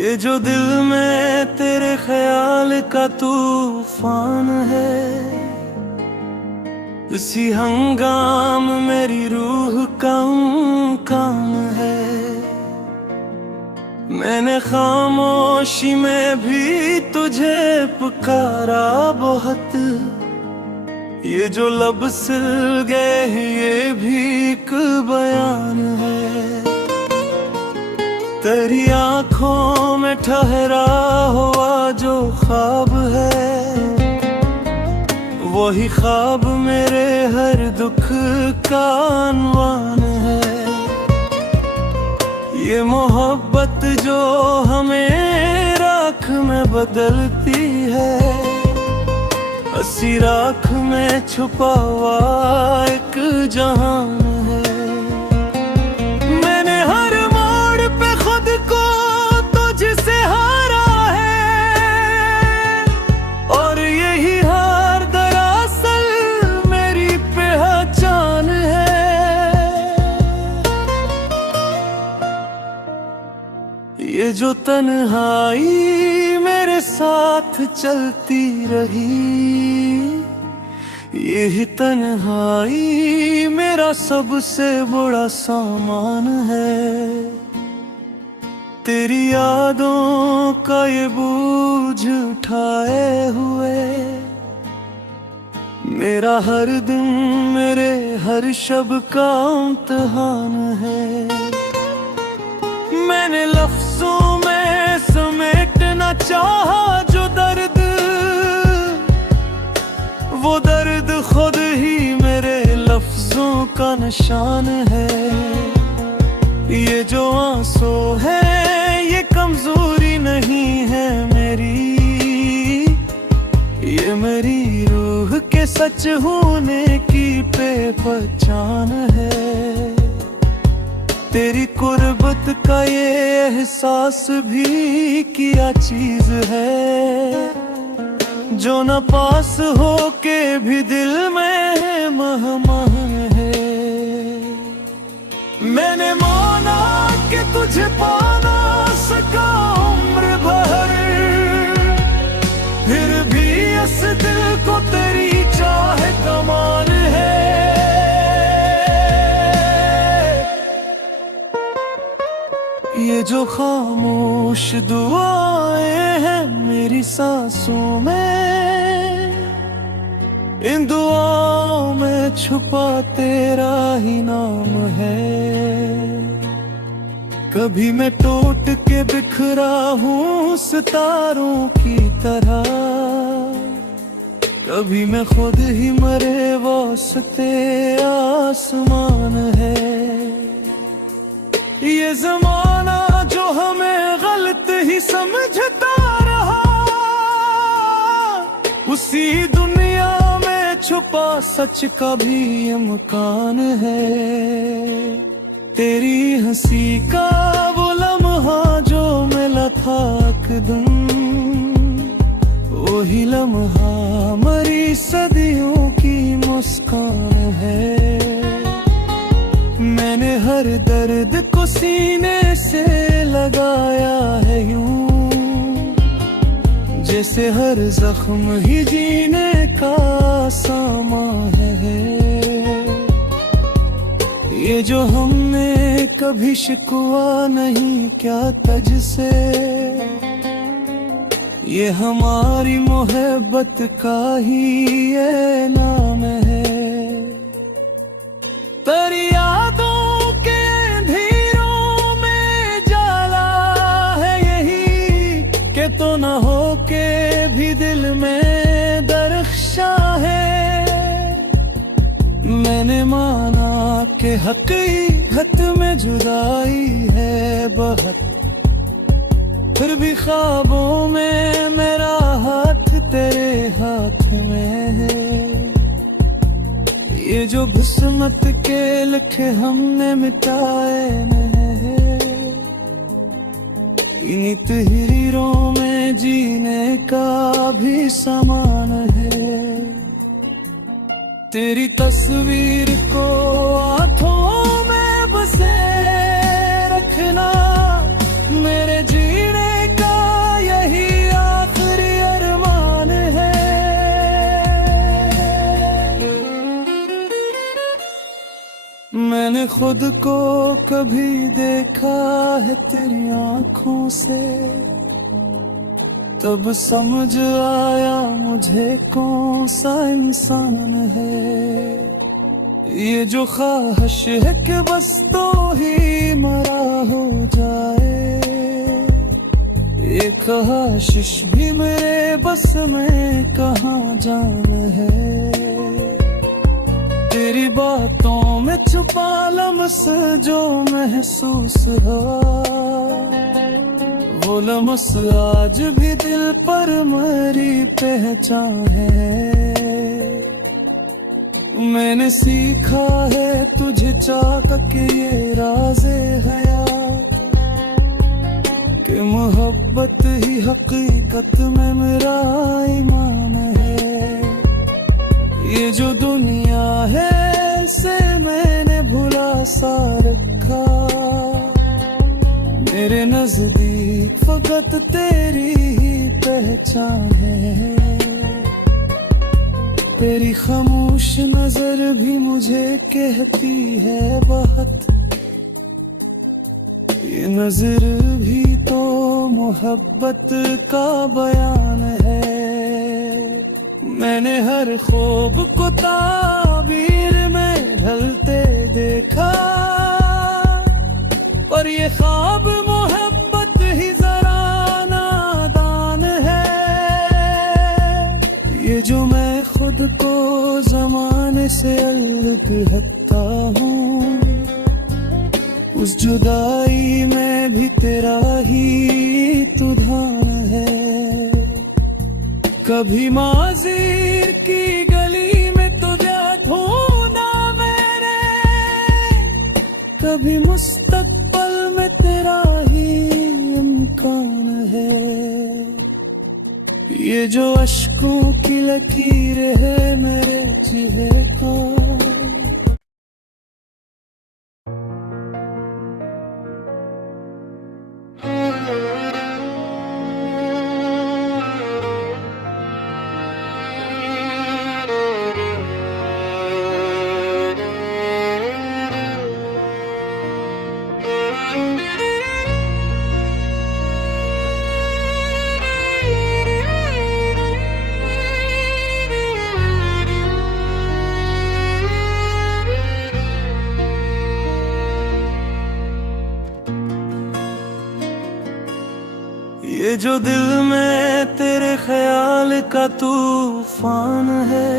ये जो दिल में तेरे ख्याल का तूफान है, इसी हंगाम मेरी रूह का काम है। मैंने खामोशी में भी तुझे पुकारा बहुत, ये जो लब सिल गए ये भी एक बयान है। तेरी आँखों में ठहरा हुआ जो ख्वाब है, वही ख्वाब मेरे हर दुख का अनवान है। ये मोहब्बत जो हमें राख में बदलती है, हंसी राख में छुपा हुआ एक जहान है। मैंने हर मोड़ पे खुद को तुझसे हारा है, और यही हार दरअसल मेरी पहचान है। ये जो तन्हाई मेरे साथ चलती रही, यही तन्हाई मेरा सबसे बड़ा सामान है। तेरी यादों का ये बोझ उठाए हुए, मेरा हर दिन मेरे हर शब का इम्तिहान है। मैंने लफ्जों में समेटना चाहा जो दर्द, वो दर्द खुद ही मेरे लफ्जों का निशान है। ये जो आंसू है ये कमजोरी नहीं है मेरी, ये मेरी रूह के सच होने की पहचान है। तेरी कुर्बत का ये एहसास भी क्या चीज है, जो न पास हो के भी दिल में महमान है। मैंने माना कि तुझे पाना सका उम्र भर, फिर भी इस दिल को तेरी चाह कमाल है। ये जो खामोश दुआएं हैं मेरी सांसों में, इन दुआओं में छुपा तेरा ही नाम है। कभी मैं टूट के बिखरा हूँ सितारों की तरह, कभी मैं खुद ही मरे वास्ते आसमान है। ये ज़माना जो हमें गलत ही समझता रहा, उसी दुनिया में छुपा सच का भी इम्कान है। तेरी हंसी का वो लम्हा जो मिला था एकदम, वही लम्हा मरी सदियों की मुस्कान है। मैंने हर दर्द को सीने से लगाया है यूं, जैसे हर जख्म ही जीने का सामान है। ये जो हमने कभी शिकवा नहीं क्या तज से, ये हमारी मोहब्बत का ही ये नाम है। तेरी यादों के अंधेरों में जाला है यही, कि तो न हो के भी दिल में दरख्शा है। मैंने माना कि हकीकत में जुदाई है बहुत, फिर भी ख्वाबों में मेरा हाथ तेरे हाथ में है। ये जो किस्मत के लिखे हमने मिटाए नहीं, इन्हीं तहरीरों में जीने का भी सामान है। तेरी तस्वीर को आंखों में बसे रखना, मेरे जीने का यही आखिरी अरमान है। मैंने खुद को कभी देखा है तेरी आंखों से, तब समझ आया मुझे कौन सा इंसान है। ये जो ख्वाहिश है कि बस तो ही मरा हो जाए, ये ख्वाहिश भी मेरे बस में कहाँ जान है। तेरी बातों में छुपा लम्स जो महसूस हुआ, वो लम्स आज भी दिल पर मरी पहचान है। मैंने सीखा है तुझे चाह के ये राज़े हयात, कि मोहब्बत ही हकीकत में मेरा ईमान है। ये जो दुनिया है इसे मैंने भुला सा रखा, मेरे नजदीक फकत तेरी ही पहचान है। तेरी खामोश नजर भी मुझे कहती है बहुत, ये नजर भी तो मोहब्बत का बयान है। मैंने हर ख्वाब को ताबीर में ढलते देखा, पर ये ख्वाब मोहब्बत ही जरा नादान है। ये जो मैं खुद को जमाने से अलग हटता हूँ, उस जुदाई में भी तेरा ही तो ध्यान है। कभी माज़ी की गली में तो ढूंढा मैंने, कभी मुस्तकबिल में तेरा ही इम्कान है। ये जो अश्कों की लकीर है मेरे चेहरे का, ये जो दिल में तेरे ख्याल का तूफान है,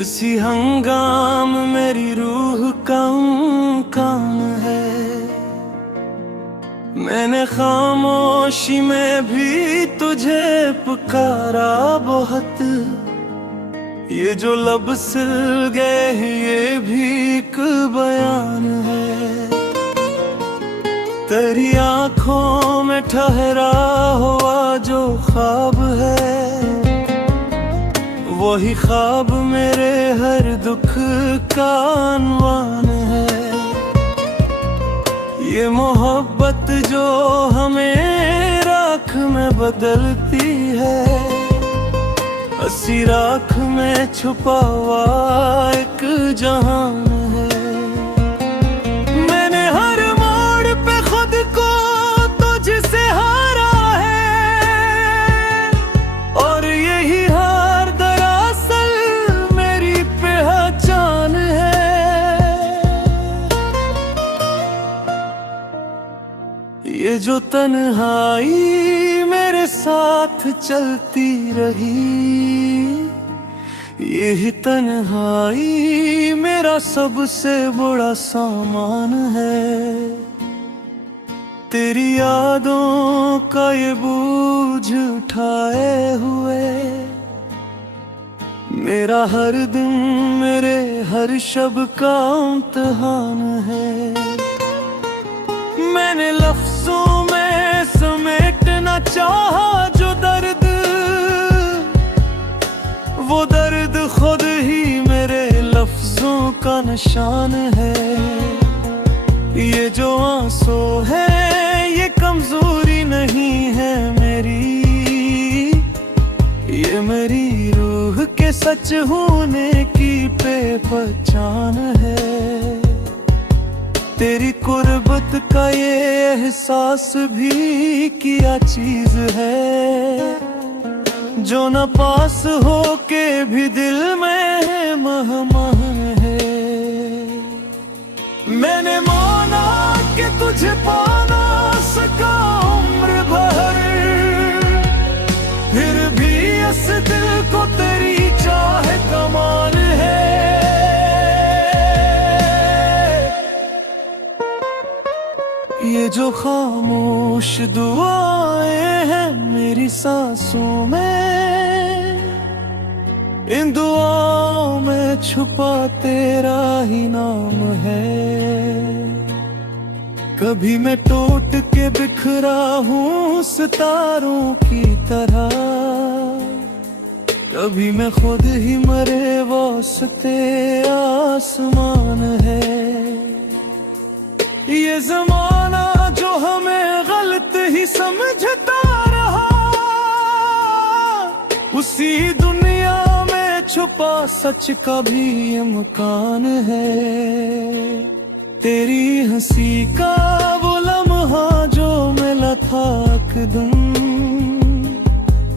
इसी हंगाम मेरी रूह का काम है। मैंने खामोशी में भी तुझे पुकारा बहुत, ये जो लब सिल गए ये भी एक बयान है। तेरी आँखों में ठहरा हुआ जो ख्वाब है, वही ख्वाब मेरे हर दुख का अनवान है। ये मोहब्बत जो हमें राख में बदलती है, हंसी राख में छुपा हुआ एक जहान है। मैंने हर मोड़ पे खुद को तुझसे हारा है, और यही हार दरअसल मेरी पहचान है। ये जो तन्हाई मेरे साथ चलती रही, यही तन्हाई मेरा सबसे बड़ा सामान है। तेरी यादों का ये बोझ उठाए हुए मेरा हर दिन मेरे हर शब का इम्तिहान है। मैंने लफ्जों में समेटना चाहा जो दर्द, वो दर्द खुद ही मेरे लफ्जों का निशान है। ये जो आंसू है ये कमजोरी नहीं है मेरी, ये मेरी रूह के सच होने की पहचान है। तेरी कुर्बत का ये एहसास भी क्या चीज है, जो न पास हो के भी दिल में महमान है। मैंने माना कि तुझे पाना सका उम्र भर, फिर भी इस दिल को तेरी चाह कमाल है। ये जो खामोश दुआएं हैं मेरी सांसों में, इन दुआओं में छुपा तेरा ही नाम है। कभी मैं टूट के बिखरा हूँ सितारों की तरह, कभी मैं खुद ही मरे वास्ते आसमान है। ये जमाना जो हमें गलत ही समझता रहा, उसी दुनिया में छुपा सच का भी इम्कान है। तेरी हंसी का वो लम्हा जो मिला था एकदम,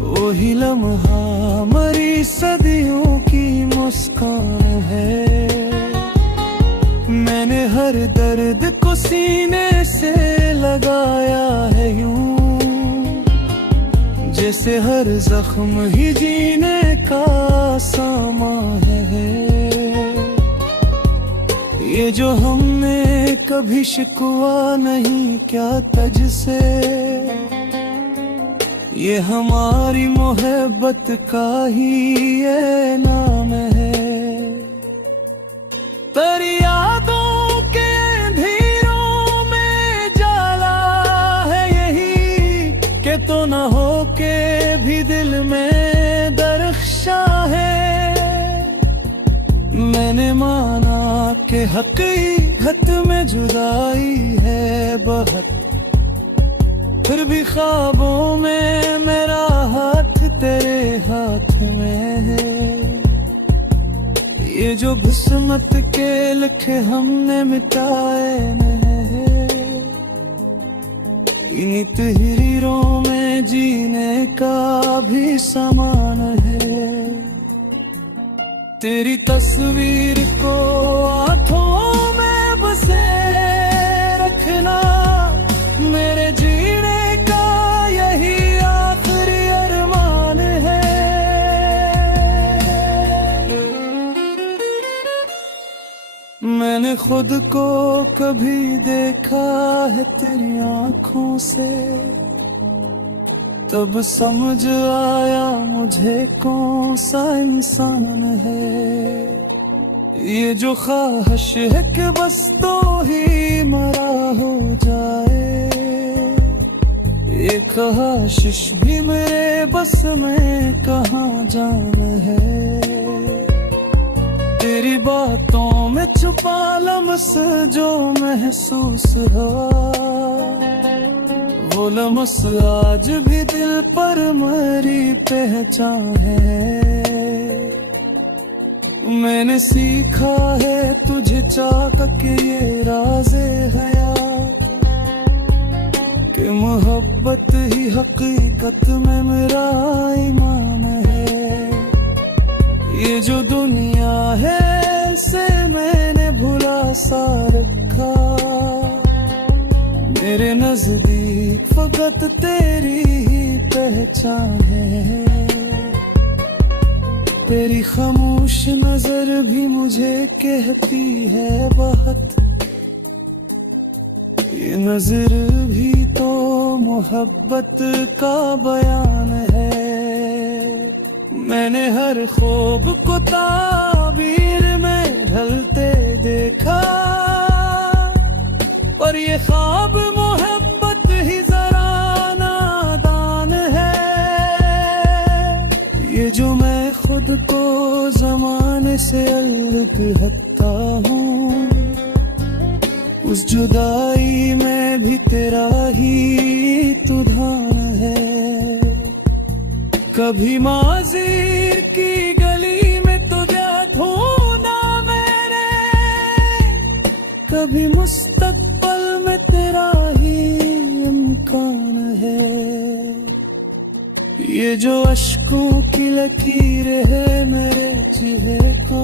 वही लम्हा मरी सदियों की मुस्कान है। मैंने हर दर्द को सीने से लगाया है यूं, जैसे हर जख्म ही जीने का सामान है। ये जो हमने कभी शिकवा नहीं क्या तज से, ये हमारी मोहब्बत का ही ये नाम है। तेरी यादों के अंधेरों में जाला है यही, के तो न हो के भी दिल में दरख्शा है। मैंने माना कि हकीकत में जुदाई है बहुत, फिर भी ख्वाबों में मेरा हाथ तेरे हाथ में है। ये जो किस्मत के लिखे हमने मिटाए हैं, इन्हीं तहरीरों में जीने का भी सामान है। तेरी तस्वीर को आंखों में बसे रखना, मेरे जीने का यही आखिरी अरमान है। मैंने खुद को कभी देखा है तेरी आंखों से, तब समझ आया मुझे कौन सा इंसान है। ये जो ख्वाहिश है कि बस तो ही मरा हो जाए, ये ख्वाहिश भी मेरे बस में कहाँ जान है। तेरी बातों में छुपा लम्स जो महसूस हुआ, वो लम्स आज भी दिल पर मरी पहचान है। मैंने सीखा है तुझे चाह के ये राज़े हयात, कि मोहब्बत ही हकीकत में मेरा ईमान है। ये जो दुनिया है इसे मैंने भुला सा रखा, मेरे नजदीक फकत तेरी ही पहचान है। तेरी खामोश नजर भी मुझे कहती है बहुत, ये नजर भी तो मोहब्बत का बयान है। मैंने हर ख्वाब को ताबीर में ढलते देखा, पर ये ख्वाब मोहब्बत ही जरा नादान है। ये जो मैं खुद को जमाने से अलग हटता हूँ, उस जुदाई में भी तेरा ही तो ध्यान है। कभी माज़ी की गली में तुझे ढूंढा मैंने, कभी मुस्तकबिल में तेरा ही इम्कान है। ये जो अश्कों की लकीर है मेरे चेहरे को,